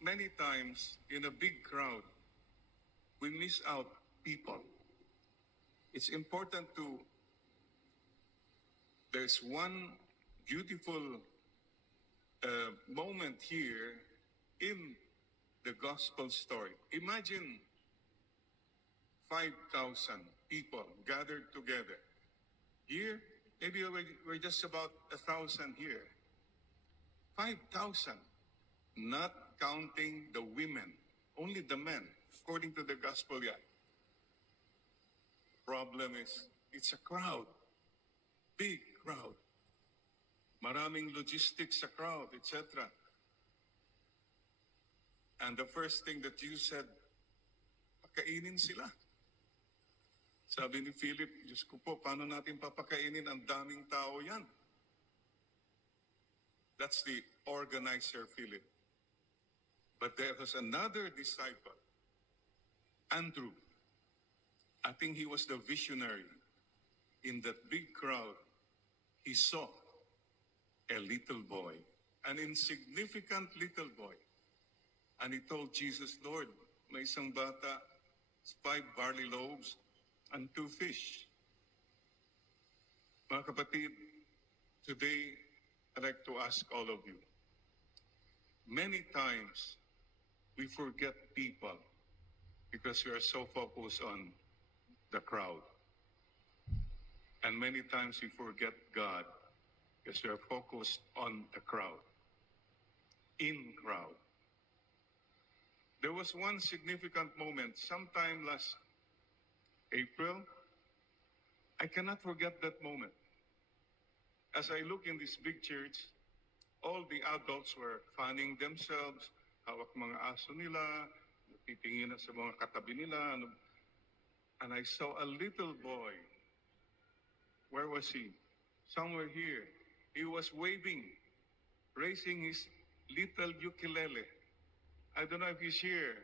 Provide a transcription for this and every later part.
Many times in a big crowd, we miss out people. It's important to, there's one beautiful moment here in the gospel story. Imagine 5,000 people gathered together. Here, maybe we're just about 1,000 here. 5,000, not counting the women, only the men, according to the gospel guide. Problem is, it's a crowd, big crowd. Maraming logistics sa crowd, etc. And the first thing that you said, pakainin sila. Sabi ni Philip, Diyos ko po, paano natin papakainin ang daming tao yan? That's the organizer, Philip. But there was another disciple, Andrew. I think he was the visionary. In that big crowd, he saw a little boy, an insignificant little boy. And he told Jesus, Lord, may isang bata, 5 barley loaves, and 2 fish. Mga kapatid, today, I'd like to ask all of you, many times we forget people because we are so focused on the crowd. And many times we forget God because we are focused on the crowd, in crowd. There was one significant moment sometime last April. I cannot forget that moment. As I look in this big church, all the adults were fanning themselves, hawak mga aso nila, titingin na sa mga katabi nila. And I saw a little boy. Where was he? Somewhere here. He was waving, raising his little ukulele. I don't know if he's here.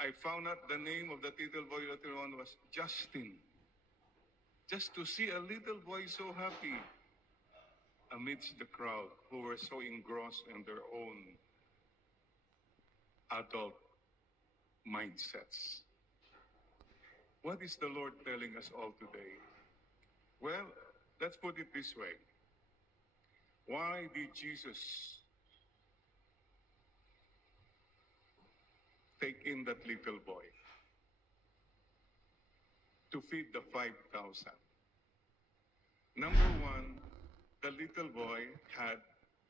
I found out the name of the little boy later on was Justin. Just to see a little boy so happy amidst the crowd who were so engrossed in their own adult mindsets. What is the Lord telling us all today? Well, let's put it this way. Why did Jesus take in that little boy? To feed the 5,000. Number one, the little boy had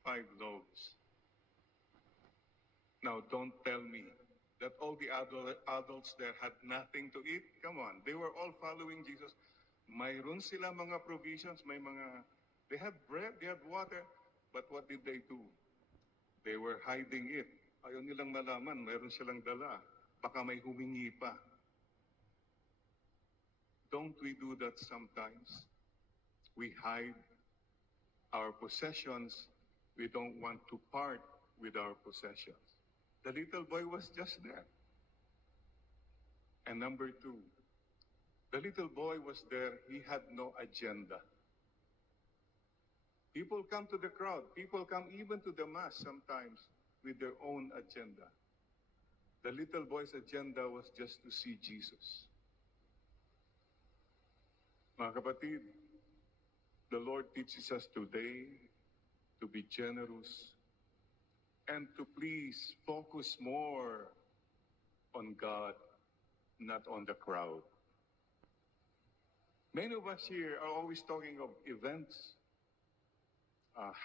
5 loaves. Now, don't tell me that all the adults there had nothing to eat. Come on, they were all following Jesus. Mayroon sila mga provisions, they had bread, they had water, but what did they do? They were hiding it. Ayaw nilang malaman, mayroon silang dala. Baka may humingi pa. Don't we do that sometimes? We hide our possessions. We don't want to part with our possessions. The little boy was just there. And number two, the little boy was there. He had no agenda. People come to the crowd. People come even to the mass sometimes with their own agenda. The little boy's agenda was just to see Jesus. Mga kapatid, the Lord teaches us today to be generous and to please focus more on God, not on the crowd. Many of us here are always talking of events,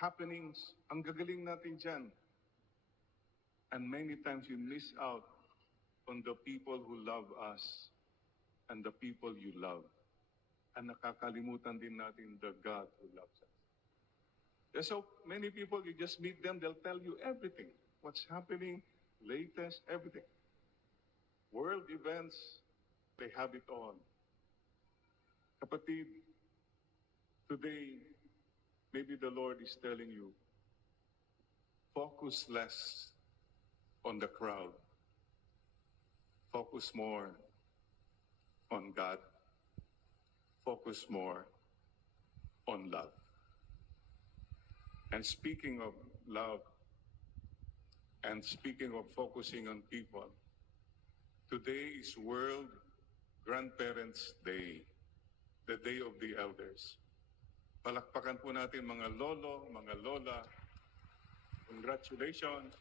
happenings. Ang gagaling natin dyan. And many times we miss out on the people who love us and the people you love. And nakakalimutan din natin the God who loves us. There's so many people, you just meet them, they'll tell you everything. What's happening, latest, everything. World events, they have it all. Kapatid, today, maybe the Lord is telling you, focus less on the crowd. Focus more on God. Focus more on love. And speaking of love, And speaking of focusing on people, today is World Grandparents' Day, the Day of the Elders. Palakpakan po natin mga lolo, mga lola. Congratulations.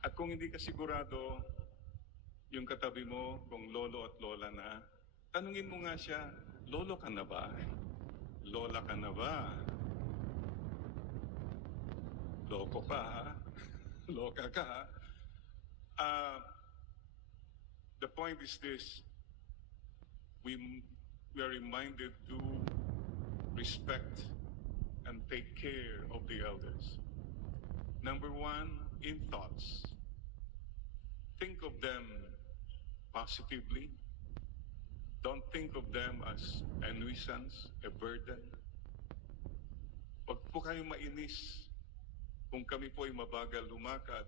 At kung hindi ka sigurado, yung katabi mo, kung lolo at lola na, tanungin mo nga siya, lolo ka na ba? Lola ka na ba? Loko ka, ha? Loka ka, ha? The point is this, we are reminded to respect and take care of the elders. Number one, in thoughts. Think of them positively. Don't think of them as a nuisance, a burden. Huwag po kayong mainis kung kami po ay mabagal lumakad,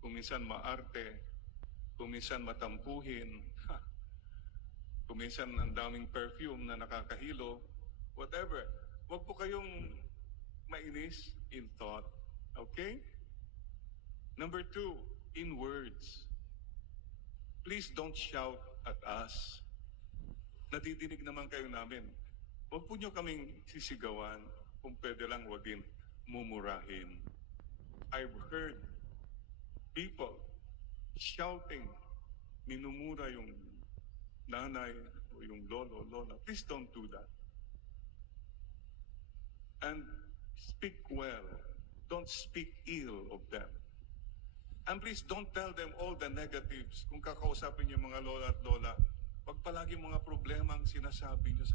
kung minsan maarte, kung minsan matampuhin, kung minsan ang daming perfume na nakakahilo, whatever. Huwag po kayong mainis in thought. Okay? Number two, in words. Please don't shout at us. Nadidinig naman kayo namin. Huwag po nyo kaming sisigawan. Kung pwede lang, huwag din mumurahin. I've heard people shouting, minumura yung nanay o yung lolo, lola. Please don't do that. And speak well. Don't speak ill of them. And please don't tell them all the negatives. Kung kakausapin yung mga lola at lola, wag palagi mga problema ang sinasabi nyo.